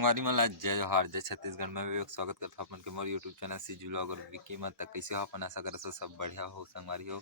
संगवारी मन ला जय जोहार जय छत्तीसगढ़ में भी स्वागत करता अपन के मोर यूट्यूब चैनल सीजी व्लॉग और विकी मत तक कैसे हो अपन आशा करत सब बढ़िया हो संगवारी हो।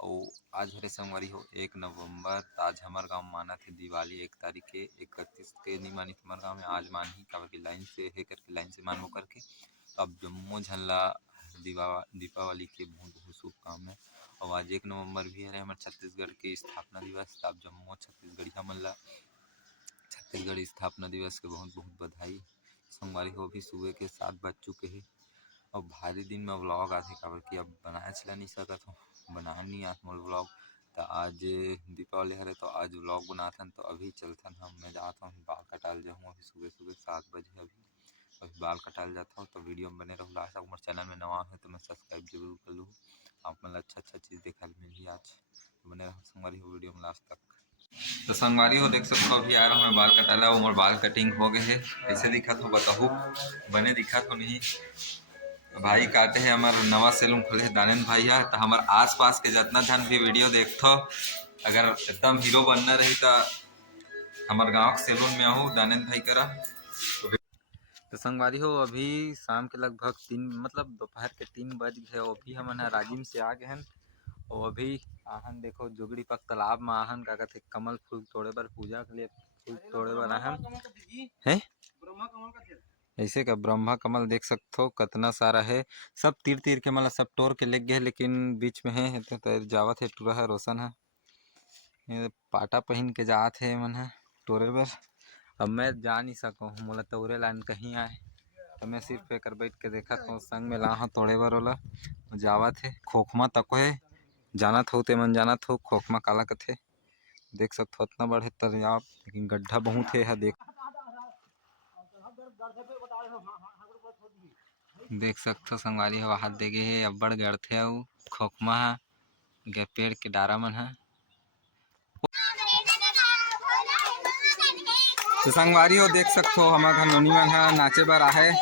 और आज हरे संगवारी हो 1 नवंबर। आज हमार गांव माना थे दिवाली 1 तारीख के 31 के नहीं मानी हमार गांव में आज मान ही काबर की लाइन से है करके लाइन से मानवो करके। तो अब जम्मो झन ला दीपावली के बहुत बहुत शुभकामनाएं। और आज 1 नवंबर भी है हमारे छत्तीसगढ़ के स्थापना दिवस। अब जम्मो छत्तीसगढ़िया मन ला छत्तीसगढ़ स्थापना दिवस के बहुत बहुत बधाई। संगवारी हो भी सुबह के 7 बज चुके हैं और भारी दिन में व्लॉग आते काबर कि अब बनाया चला नहीं सकत हो, बना नहीं आत मोल व्लॉग। तो आज दीपावली हरे तो आज व्लॉग बनाथन। तो अभी चलथन हम मैं जाता हूँ बाल कटाल जाऊँ अभी सुबह सुबह 7 बजे अभी बाल कटाल जाता हूँ। तो वीडियो में बने रहो लास्ट तक। मेरे चैनल में नवा है तो मैं सब्सक्राइब जरूर कर लूँ। आप मतलब अच्छा चीज़ देखा मिली आज तो बने रहो संगवारी हो वीडियो में लास्ट तक। तो संगवारी हो देख सकते हो अभी आ रहा हूँ मैं बाल कटाला। उमर बाल कटिंग हो गए है कैसे दिखा तो बताओ बने दिखा तो नहीं। भाई काटे है हमार नवा सैलून खोले है दानेन भाई है। तो हमार आस पास के जितना धन भी वीडियो देखो अगर एकदम हीरो बनना रही तो हमार गाँव के सैलून में आहू दानेन भाई करा। तो संगवारी हो अभी शाम के लगभग 3 मतलब दोपहर के 3 बज गए। अभी हम राजिम से आ गए हैं और अभी आहन देखो जोगड़ी पक तालाब में आहन का कहते कमल फूल तोड़े बर पूजा के लिए फूल तोड़े बर आहन है। ऐसे का ब्रह्मा कमल देख सकते हो कितना सारा है। सब तीर तीर के मतलब सब तोड़ के ले गए लेकिन बीच में है तो जावत है टूरा है रोशन है पाटा पहन के जात है मन है तोड़े बर। अब मैं जा नहीं सकूँ मोला तोड़े लाइन कहीं आए तो मैं सिर्फ एक बैठ के देखा था संग में ला तोड़े बर ओला जावत है खोखमा तक है जानत हो ते मन जानत हो खोखमा काला कथे। देख सकते हो इतना बड़े दरिया लेकिन गड्ढा बहुत है देख सकते हो संगवारी हवा हाथ देगे है अब्बड़ गड़थे अउ खोखमा है पेड़ के डारा मन है। तो संगवारी हो देख सकते हो हमारे घर नोनी मन है नाचे बर आहे।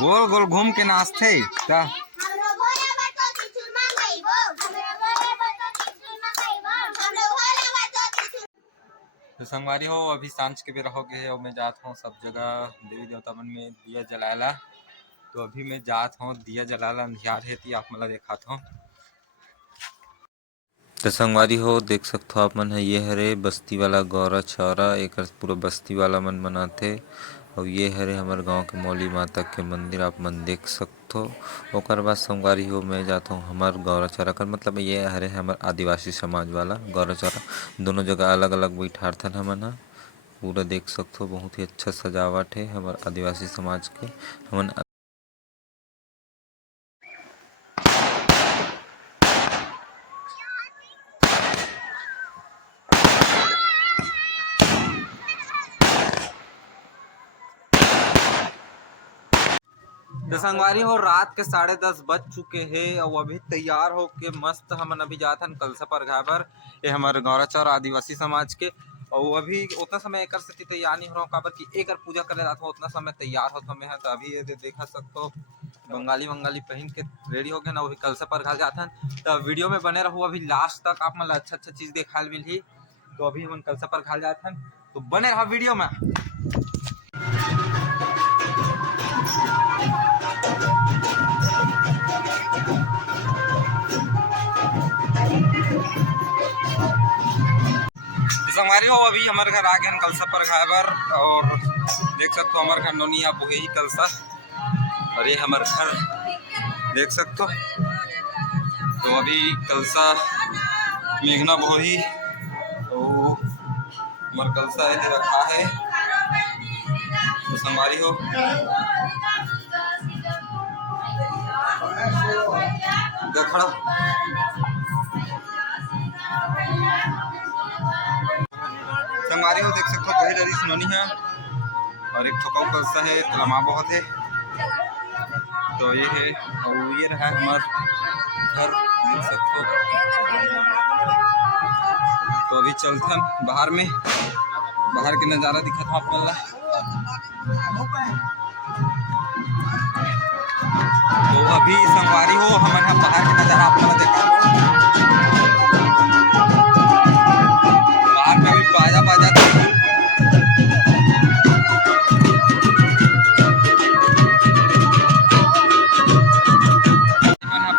गोल गोल घूम के नाचते का। तो संगवारी हो अभी सांझ के बेरा हो गए और मैं जाता हूँ सब जगह देवी देवता मन में दिया जलाला। तो अभी मैं जाता हूँ दिया जलाला अंधियार है थी आप मतलब दिखाता हूँ। तो संगवारी हो देख सकते हो आप मन है ये हरे बस्ती वाला गौरा छौरा एक पूरा बस्ती वाला मन बनाते। और ये हरे हमारे गांव के मौली माता के मंदिर आप मन देख सकते हो। ओकर बाद संगवारी हो मैं जाता हूँ हमार गौरा चौरा कर मतलब ये हरे हमार आदिवासी समाज वाला गौरा चौरा दोनों जगह अलग अलग बैठारथन हमन ह पूरा देख सकते हो बहुत ही अच्छा सजावट है हमार आदिवासी समाज के हमन। तो संगवारी हो रात के 10:30 बज चुके हैं और अभी तैयार हो के मस्त हमन अभी जात हन कलसा पर घाबर ये हमारे गौरा चौरा आदिवासी समाज के। और अभी उतना समय एक से तैयार नहीं हो रहा हूँ काबर की एक पूजा करे जाता हूँ उतना समय तैयार होता मैं। तो अभी ये देखा सकते हो बंगाली पहन के रेडी हो गए ना वही कलसा पर घाल जाते हैं। तो वीडियो में बने रहो अभी लास्ट तक आप मतलब अच्छा चीज देखा मिली। तो अभी हम कलसा पर घाल जाते हैं तो बने रहा वीडियो में। संगवारी हो अभी हमारे घर आ गए कलसा पर घाबर और देख सकते हो हमारे घर नोनिया बोहे ही कलसा और ये हमारे घर देख सकते हो। तो अभी कलसा मेघना बोही तो हमारे कलसा है रखा है। तो संगवारी हो देखो संगवारी हो देख सकते हो वही डरी सुनोनी है और एक ठोका कलसा है तो लमा बहुत है। तो ये है और ये रहा हमारा घर देख सकते हो। तो अभी चलते हैं बाहर में, बाहर के नज़ारा दिखा था आपको। तो अभी संगवारी हो हमारे यहाँ बाहर के नज़ारा आपको देखा बाहर में भी बाजा बाजा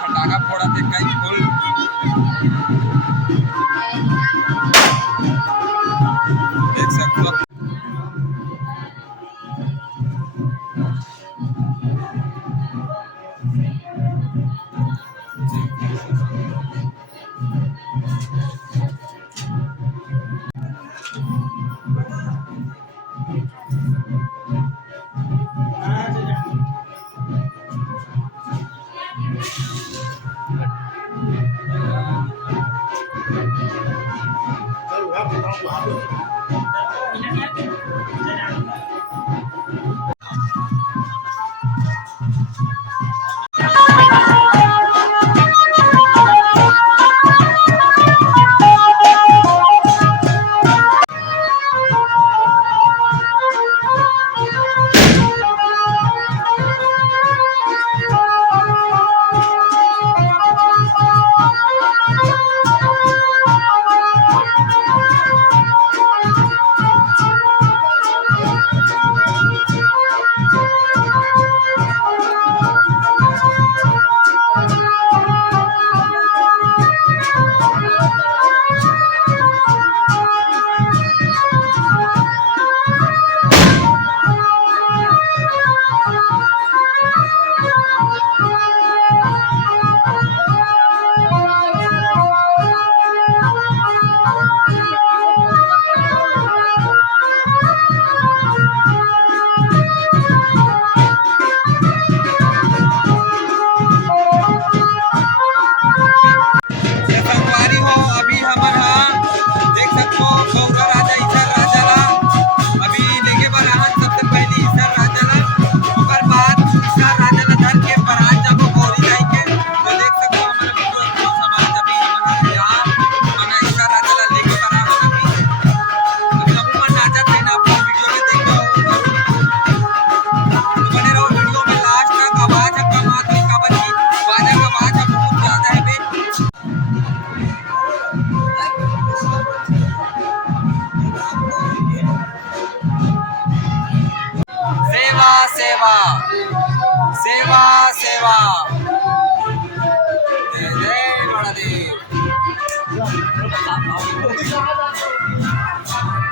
फटाखा फोड़ा थे कई फूल देख सकते हो।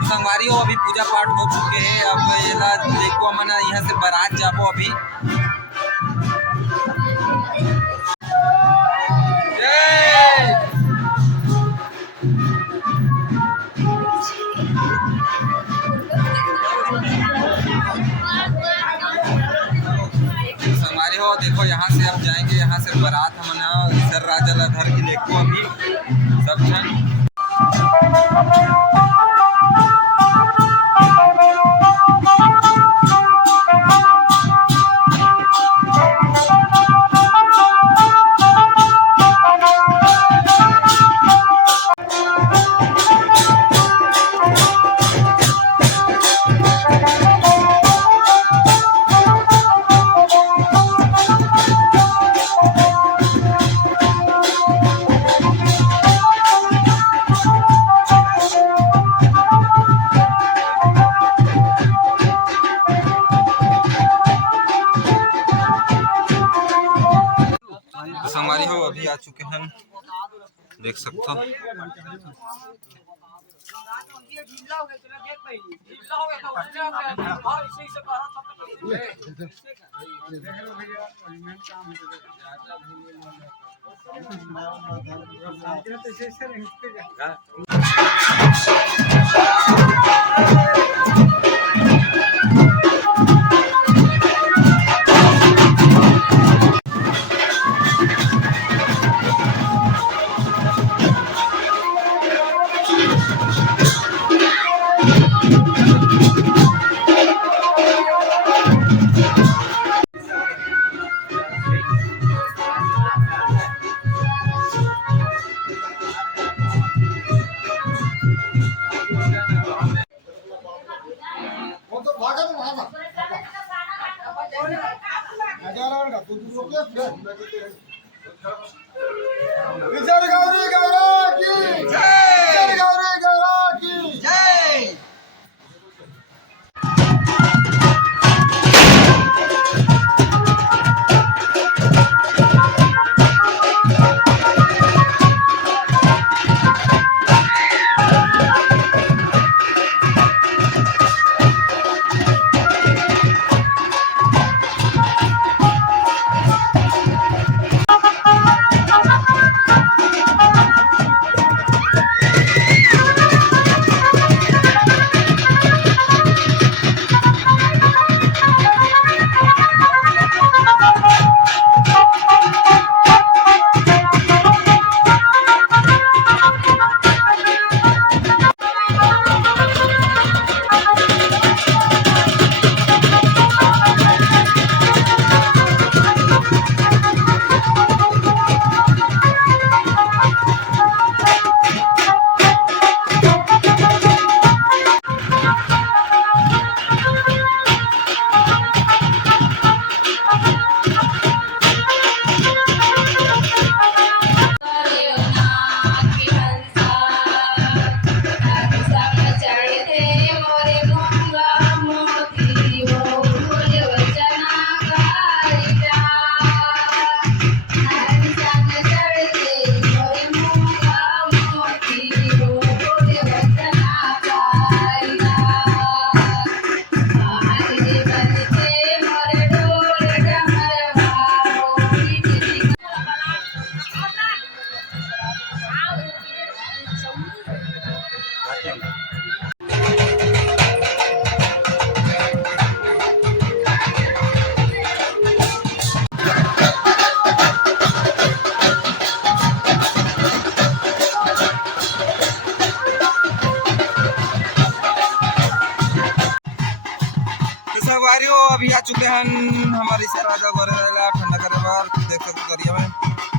संगवारी हो अभी पूजा पाठ हो चुके हैं। अब ये देखो मना यहाँ से बारात जाबो अभी। संगवारी हो देखो यहाँ से अब जाएंगे, यहाँ से बारात हम सर राजा धर के देखो अभी सब जन। संगवारी हो अभी आ चुके हैं, देख सकते हो। संगवारी हो अभी आ चुके हैं हमारी से राजा गोरे ठंडा करे बार देख सकते करिए में